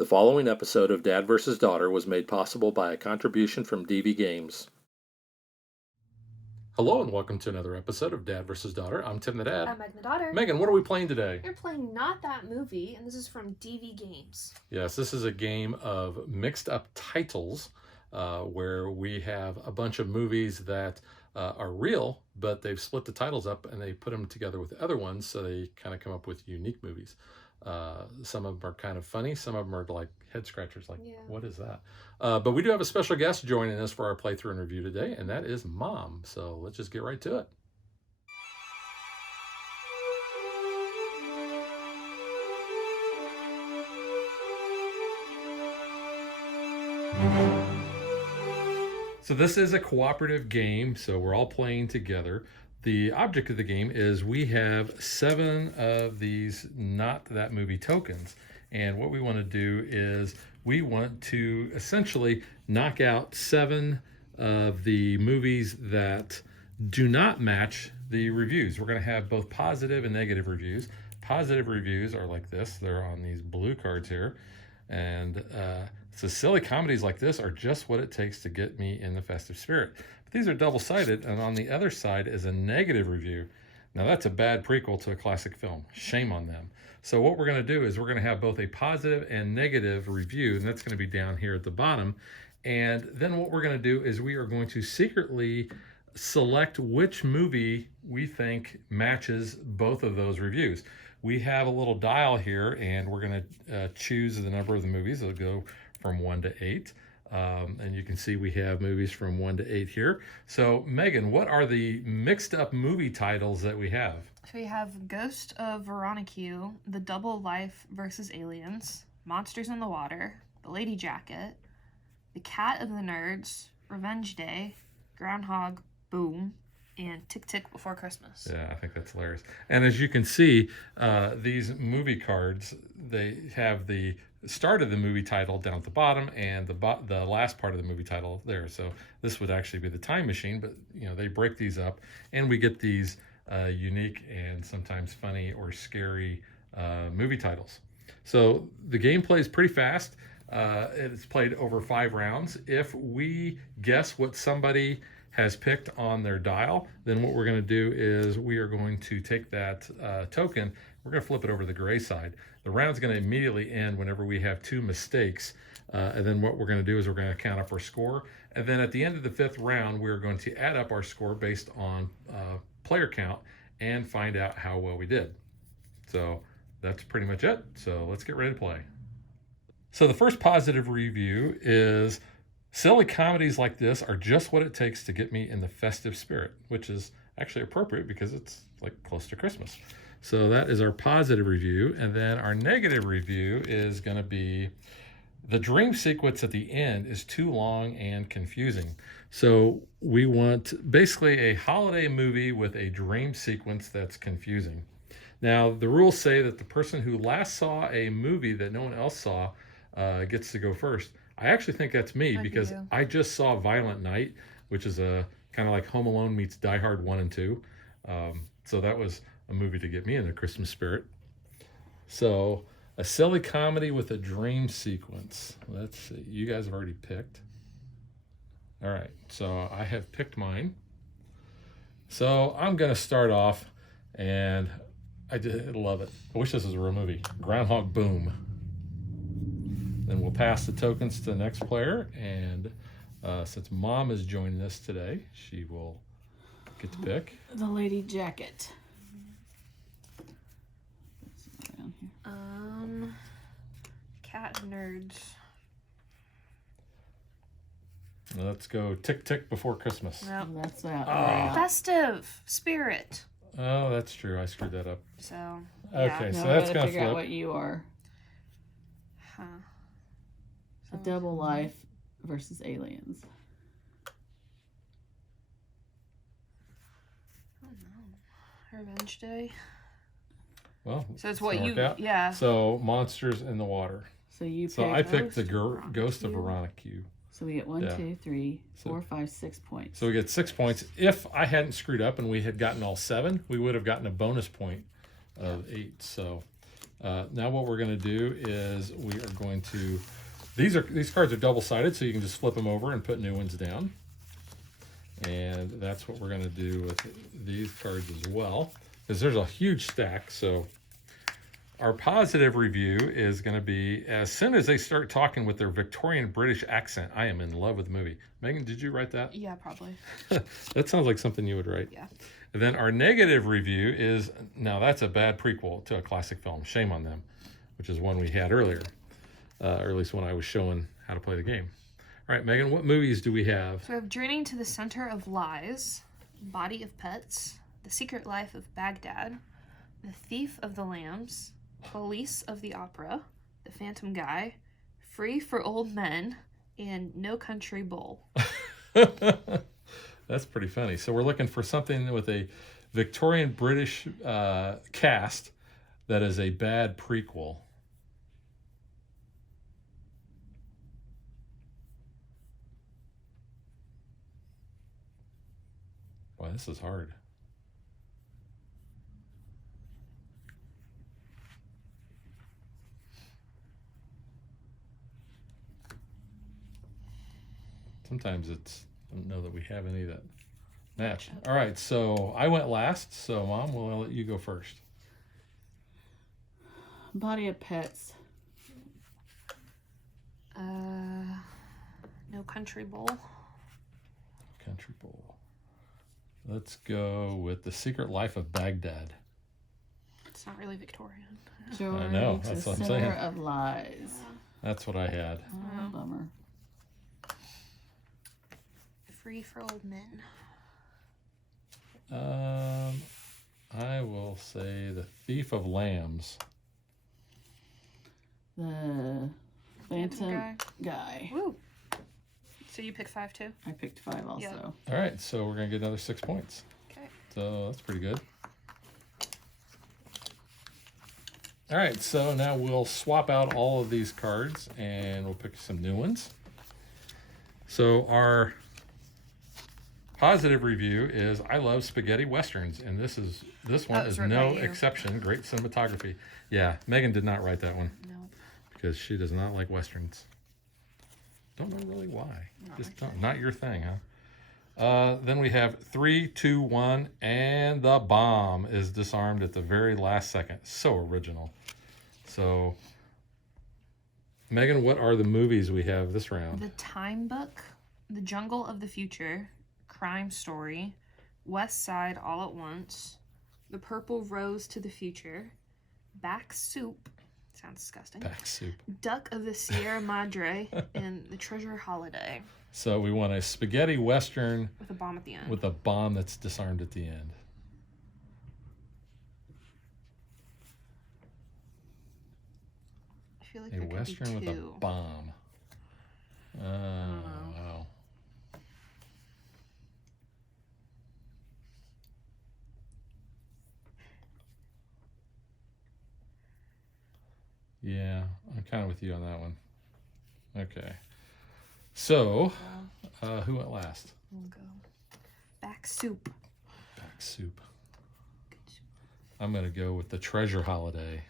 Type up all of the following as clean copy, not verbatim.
The following episode of Dad vs. Daughter was made possible by a contribution from DV Games. Hello and welcome to another episode of Dad vs. Daughter. I'm Tim the Dad. I'm Meg the daughter. Megan, what are we playing today? You're playing Not That Movie, and this is from DV Games. Yes, this is a game of mixed up titles where we have a bunch of movies that are real, but they've split the titles up and they put them together with other ones, so they kind of come up with unique movies. Some of them are kind of funny. Some of them are like head scratchers, like, What is that? But we do have a special guest joining us for our playthrough and review today, and that is Mom. So let's just get right to it. So this is a cooperative game, so we're all playing together. The object of the game is we have 7 of these Not That Movie tokens. And what we want to do is we want to essentially knock out 7 of the movies that do not match the reviews. We're going to have both positive and negative reviews. Positive reviews are like this. They're on these blue cards here. And so silly comedies like this are just what it takes to get me in the festive spirit. But these are double-sided, and on the other side is a negative review. Now that's a bad prequel to a classic film. Shame on them. So what we're going to do is we're going to have both a positive and negative review, and that's going to be down here at the bottom. And then what we're going to do is we are going to secretly select which movie we think matches both of those reviews. We have a little dial here, and we're going to choose the number of the movies. It'll go from 1 to 8. And you can see we have movies from 1 to 8 here. So, Megan, what are the mixed up movie titles that we have? So we have Ghost of Veronica, The Double Life vs. Aliens, Monsters in the Water, The Lady Jacket, The Cat of the Nerds, Revenge Day, Groundhog, Boom, and Tick Tick Before Christmas. Yeah, I think that's hilarious. And as you can see, these movie cards, they have the start of the movie title down at the bottom and the last part of the movie title there. So this would actually be the time machine, but they break these up and we get these unique and sometimes funny or scary movie titles. So the game plays pretty fast. It's played over 5 rounds. If we guess what somebody has picked on their dial, then what we're going to do is we are going to take that token, we're going to flip it over to the gray side. The round's going to immediately end whenever we have 2 mistakes, and then what we're going to do is we're going to count up our score, and then at the end of the 5th round we're going to add up our score based on player count and find out how well we did. So that's pretty much it. So let's get ready to play. So the first positive review is, silly comedies like this are just what it takes to get me in the festive spirit, which is actually appropriate because it's like close to Christmas. So that is our positive review. And then our negative review is going to be, the dream sequence at the end is too long and confusing. So we want basically a holiday movie with a dream sequence that's confusing. Now, the rules say that the person who last saw a movie that no one else saw gets to go first. I actually think that's me because I just saw Violent Night, which is a kind of like Home Alone meets Die Hard 1 and 2. So that was a movie to get me in the Christmas spirit. So a silly comedy with a dream sequence. Let's see. You guys have already picked. All right. So I have picked mine. So I'm going to start off, and I did love it. I wish this was a real movie. Groundhog Boom. Then we'll pass the tokens to the next player, and since Mom is joining us today, she will get to pick. The Lady Jacket. Cat Nerds. Let's go Tick Tick Before Christmas. Yep. That's that. Oh. Festive spirit. Oh, that's true. I screwed that up. So Okay, Now so I that's gotta going to figure out flip. what you are. Huh. A Double Life versus Aliens. I don't know. Revenge Day. Well, So it's what you, worked out. yeah. So Monsters in the Water. So you pick. So I picked the Veronica. Ghost of Veronica. So we get 1, Yeah. 2, 3, So- 4, 5, 6 points. So we get 6 points. If I hadn't screwed up and we had gotten all 7, we would have gotten a bonus point of 8. So Now what we're going to do is we are going to, these cards are double-sided, so you can just flip them over and put new ones down. And that's what we're going to do with these cards as well, because there's a huge stack. So our positive review is going to be, as soon as they start talking with their Victorian British accent, I am in love with the movie. Megan, did you write that? Yeah, probably. That sounds like something you would write. Yeah. And then our negative review is, now that's a bad prequel to a classic film. Shame on them, which is one we had earlier, or at least when I was showing how to play the game. All right, Megan, what movies do we have? So we have Journey to the Center of Lies, Body of Pets, The Secret Life of Baghdad, The Thief of the Lambs, Police of the Opera, The Phantom Guy, Free for Old Men, and No Country Bull. That's pretty funny. So we're looking for something with a Victorian British cast that is a bad prequel. Boy, this is hard. Sometimes it's, I don't know that we have any that match. All right, so I went last, so Mom, we'll let you go first. Body of Pets. No Country Bull. Country Bowl. Let's go with The Secret Life of Baghdad. It's not really Victorian. Journey know, to that's what I'm Center saying. of Lies. That's what I had. Oh, bummer. Free for Old Men. I will say The Thief of Lambs. The Phantom Guy. Woo. So you picked 5 too? I picked 5 also. Yep. All right, so we're going to get another 6 points. Okay. So that's pretty good. All right, so now we'll swap out all of these cards and we'll pick some new ones. So our positive review is I love spaghetti westerns, and this one is written no by you. exception. Great cinematography. Yeah, Megan did not write that one No. because she does not like westerns. Don't know really why. Just not your thing, huh? Then we have 3, 2, 1, and the bomb is disarmed at the very last second. So original. So, Megan, what are the movies we have this round? The Time Book, The Jungle of the Future, Crime Story, West Side All at Once, The Purple Rose to the Future, Back Soup, sounds disgusting, Back soup. Duck of the Sierra Madre, and The Treasure Holiday. So we want a spaghetti western With a bomb at the end. with a bomb that's disarmed at the end. I feel like A there could western be with a 2. bomb. Wow. Yeah, I'm kind of with you on that one. Okay. So, who went last? We'll go. Back Soup. Back soup. Good soup. I'm going to go with The Treasure Holiday.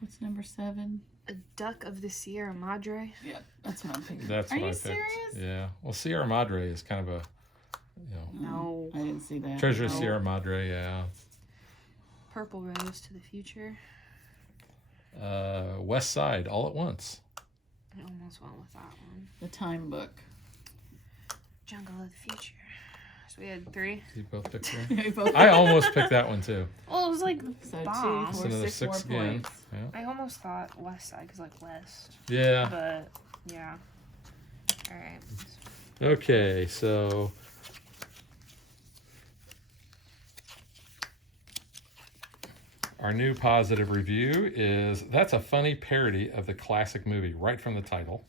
What's number 7? A Duck of the Sierra Madre. Yep, that's what I'm thinking. That's Are what you I picked. serious? Yeah. Well, Sierra Madre is kind of a, No. I didn't see that. Treasure No. Sierra Madre, yeah. Purple Rose to the Future. West Side, All at Once. I almost went with that one. The Time Book. Jungle of the Future. So we had 3. You both picked one? We both- I almost picked that one too. Well, it was like So bomb. 2, So 4, another 6 more 6 again. points. Yeah. I almost thought West Side because like West, Yeah. but yeah. All right. Okay, so our new positive review is that's a funny parody of the classic movie right from the title.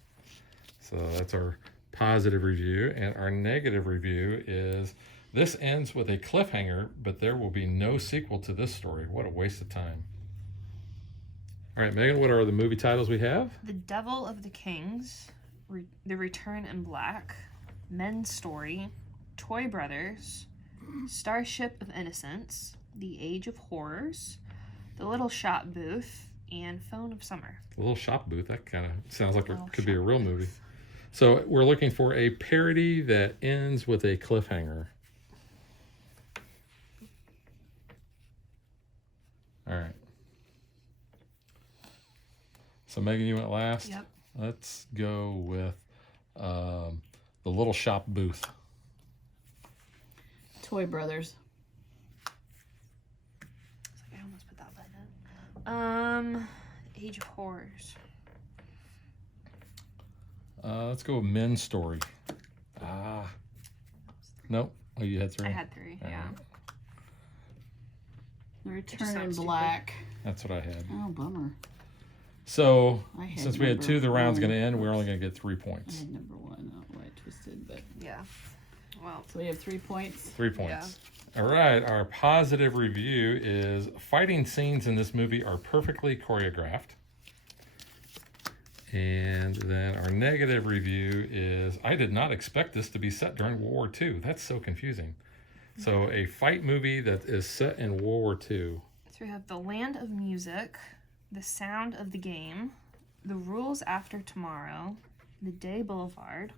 So that's our positive review. And our negative review is this ends with a cliffhanger, but there will be no sequel to this story. What a waste of time. All right, Megan, what are the movie titles we have? The Devil of the Kings, The Return in Black, Men's Story, Toy Brothers, Starship of Innocence, The Age of Horrors, The Little Shop Booth, and Phone of Summer. The Little Shop Booth, that kind of sounds like it Little could be a Shop real Booth. movie. So we're looking for a parody that ends with a cliffhanger. All right. So Megan, you went last? Yep. Let's go with The Little Shop Booth. Toy Brothers. It's like I almost put that button in. Age of Horrors. Let's go with Men's Story. Nope. Oh, you had 3? I had 3, All yeah. right. The just Return in sounds stupid. Black. That's what I had. Oh, bummer. So I had since we had number 2, the round's one. going to end. We're only going to get 3 I points. had number 1. I don't know why I twisted, but Yeah. Well, so we have 3 points. 3 points. All right. Our positive review is fighting scenes in this movie are perfectly choreographed. And then our negative review is I did not expect this to be set during World War II. That's so confusing. So a fight movie that is set in World War II. so we have The Land of Music, The Sound of the Game, The Rules After Tomorrow, The Day Boulevard,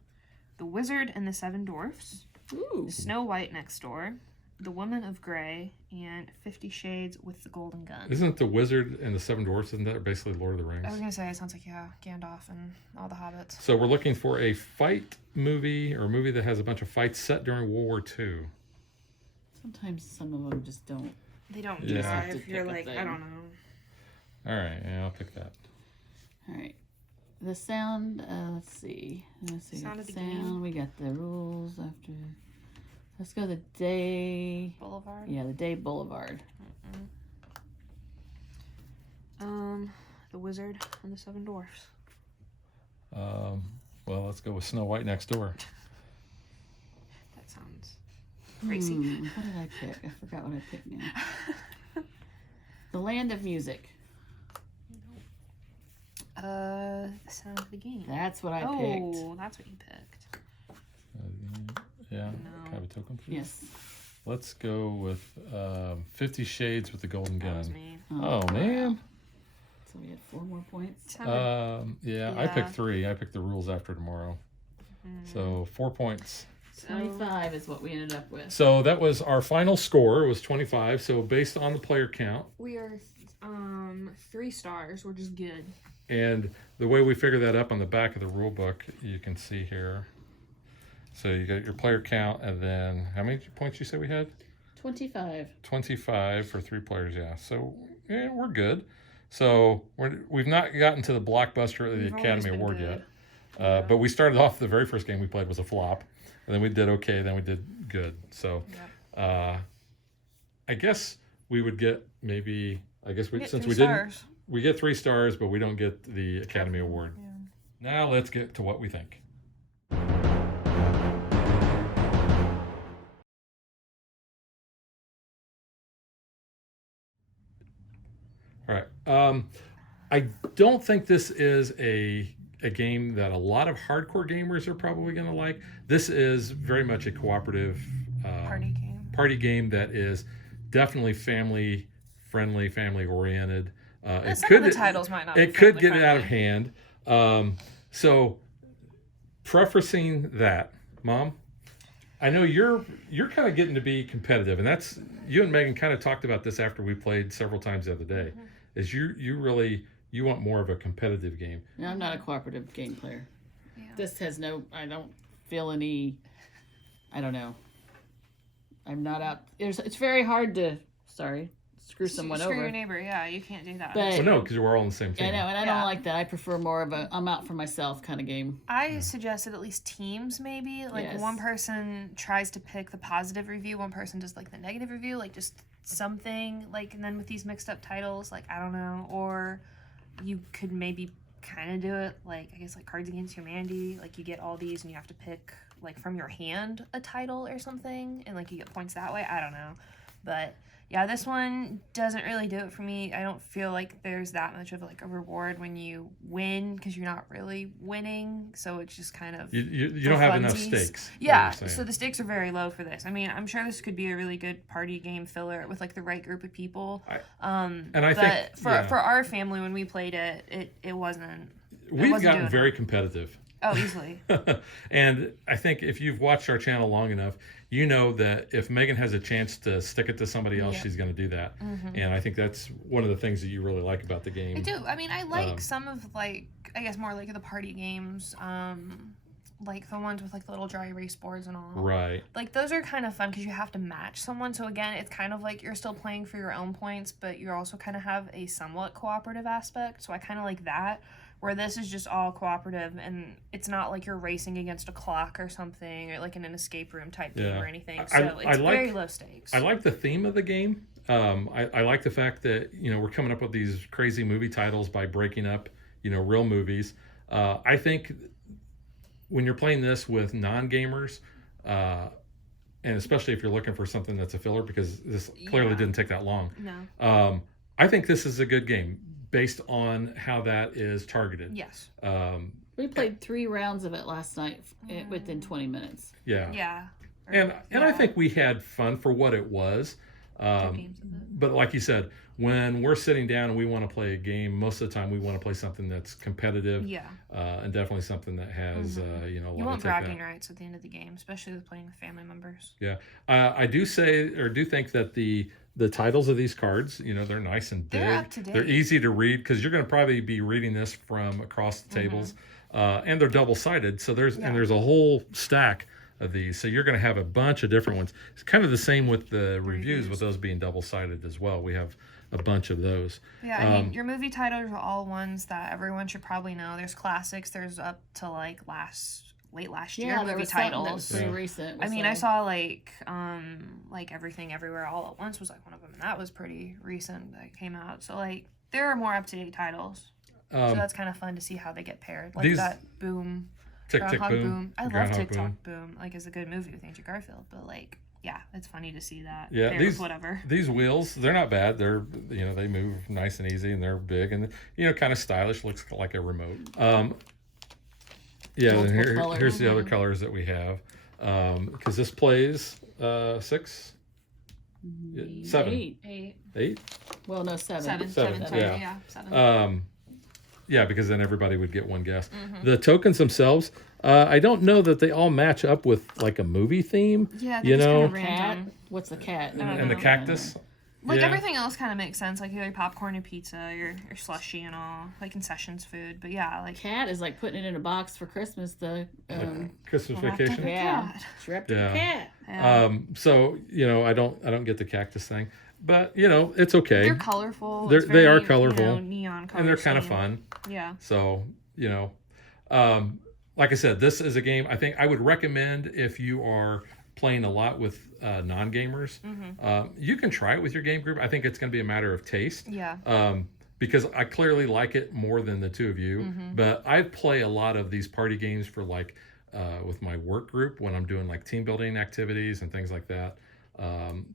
The Wizard and the Seven Dwarfs, Ooh. Snow White Next Door, The Woman of Grey, and 50 Shades with the Golden Gun. Isn't The Wizard and the Seven Dwarfs, isn't that basically Lord of the Rings? I was gonna say, it sounds like, yeah, Gandalf and all the hobbits. So we're looking for a fight movie or a movie that has a bunch of fights set during World War II. Sometimes some of them just don't. They don't Yeah. drive. Have to You're pick a like, I thing. don't know. All right, yeah, I'll pick that. All right. The sound. Let's see. Sound of the sound. Game. We got the rules after. Let's go the day. Boulevard. Yeah, the Day Boulevard. The Wizard and the Seven Dwarfs. Well, let's go with Snow White Next Door. That sounds crazy. What did I pick? I forgot what I picked now. The Land of Music. The Sound of the Game. That's what I picked. Oh, that's what you picked. Yeah, No. kind of a token, please. Yes. Let's go with 50 Shades with the Golden That was Gun. me. Oh, man. So we had 4 more points. Yeah, I Yeah. picked 3. I picked The Rules After Tomorrow. So 4 points. 25 is what we ended up with. So that was our final score. It was 25. So based on the player count, We are 3 stars, which is good. and the way we figure that up on the back of the rule book, you can see here. So you got your player count, and then how many points you say we had? 25. 25 for 3 players, yeah. So yeah, we're good. So we've not gotten to the blockbuster of the We've always Academy been Award good. yet. But we started off, the very first game we played was a flop. And then we did okay, then we did good. So I guess we would get maybe, since we didn't, we get 3 stars, but we don't get the Academy Award. Yeah. Now let's get to what we think. All right. I don't think this is a game that a lot of hardcore gamers are probably going to like. This is very much a cooperative party game that is definitely family friendly, family oriented. Some of the titles might not. It could get out of hand. So, prefacing that, Mom, I know you're kind of getting to be competitive, and that's you and Megan kind of talked about this after we played several times the other day. Is you really want more of a competitive game? No, I'm not a cooperative game player. Yeah. This has no. I don't feel any. I don't know. I'm not out. It's very hard to. Sorry. Screw someone Screw over. your neighbor, yeah, you can't do that. But Well, no, because we're all on the same team. I know, and I Yeah. don't like that. I prefer more of a I'm out for myself kind of game. I suggested at least teams, maybe. Like Yes. one person tries to pick the positive review, one person does like the negative review, like just something like. And then with these mixed up titles, like I don't know, or you could maybe kind of do it like I guess like Cards Against Humanity. Like you get all these and you have to pick like from your hand a title or something, and like you get points that way. I don't know, but. Yeah, this one doesn't really do it for me. I don't feel like there's that much of like a reward when you win because you're not really winning. So it's just kind of You for don't have enough funsies. stakes. what Yeah, you're saying. so the stakes are very low for this. I mean, I'm sure this could be a really good party game filler with like the right group of people. And I but think for our family when we played it wasn't. we've wasn't gotten doing very competitive. Oh, easily. And I think if you've watched our channel long enough, you know that if Megan has a chance to stick it to somebody else, she's going to do that. And I think that's one of the things that you really like about the game. I do. I mean, I like some of like I guess more like the party games, like the ones with like the little dry erase boards and all. Right. Like those are kind of fun because you have to match someone. So again, it's kind of like you're still playing for your own points, but you also kind of have a somewhat cooperative aspect. So I kind of like that. Where this is just all cooperative and it's not like you're racing against a clock or something or like in an escape room type game or anything. So it's very low stakes. I like the theme of the game. I like the fact that, we're coming up with these crazy movie titles by breaking up, real movies. I think when you're playing this with non-gamers, and especially if you're looking for something that's a filler, because this clearly didn't take that long. No. I think this is a good game based on how that is targeted. Yes. We played 3 rounds of it last night within 20 minutes. Yeah. Yeah. And I think we had fun for what it was. Games of it. But like you said, when we're sitting down and we want to play a game, most of the time we want to play something that's competitive. Yeah. And definitely something that has, a lot You of want take bragging that. rights at the end of the game, especially with playing with family members. Yeah. I do think that the titles of these cards, they're nice and big. They're up to date. They're easy to read because you're going to probably be reading this from across the tables. And they're double-sided. So there's a whole stack of these. So you're going to have a bunch of different ones. It's kind of the same with the reviews, with those being double-sided as well. We have a bunch of those. Yeah, I mean, your movie titles are all ones that everyone should probably know. There's classics. There's up to like late last year Yeah, there movie was something that titles. was pretty recent. I mean, I saw like Everything Everywhere All at Once was like one of them, and that was pretty recent that came out. So like there are more up to date titles. So that's kind of fun to see how they get paired. Like that Boom, Tick Tick Groundhog Boom. I love Groundhog Tick Tick Boom. Like it's a good movie with Andrew Garfield, but like yeah, it's funny to see that. Yeah, paired with whatever. These wheels, they're not bad. They're they move nice and easy, and they're big and kind of stylish. Looks like a remote. Yeah, and here's the other colors that we have. Because this plays 6, 7, 8. Well, no, 7. Seven. Sorry, yeah. yeah, 7. Yeah, because then everybody would get one guess. The tokens themselves, I don't know that they all match up with like a movie theme. Yeah, they're just kind of Cat? random. What's the cat? And the cactus. Like Yeah. everything else kind of makes sense, like your popcorn and pizza, your slushy and all, like concessions food. But yeah, like Cat is like putting it in a box for Christmas. The Christmas Wrapped up vacation. in- yeah, cat. it's wrapped Yeah. in a cat. yeah. So I don't get the cactus thing, but it's okay. They're colorful. They're- It's they are very, colorful. neon colors. And they're kind of fun. Yeah. So, like I said, this is a game I think I would recommend if you are playing a lot with non-gamers. You can try it with your game group. I think it's going to be a matter of taste. Yeah. Because I clearly like it more than the two of you. But I play a lot of these party games for like with my work group when I'm doing like team building activities and things like that.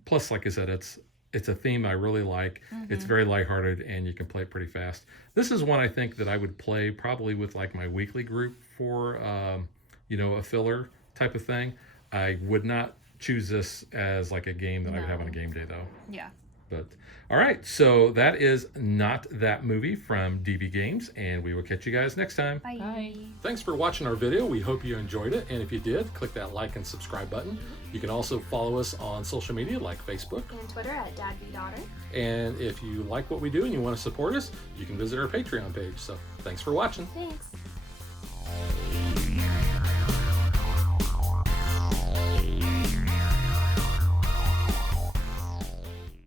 Plus, like I said, it's a theme I really like. It's very lighthearted and you can play it pretty fast. This is one I think that I would play probably with like my weekly group for a filler type of thing. I would not choose this as like a game that I would have on a game day though. Yeah. But all right, so that is Not That Movie from DB Games, and we will catch you guys next time. Bye. Bye. Thanks for watching our video. We hope you enjoyed it, and if you did, click that like and subscribe button. You can also follow us on social media like Facebook, And Twitter at DadBeDaughter. and if you like what we do and you want to support us, you can visit our Patreon page. So thanks for watching. Thanks.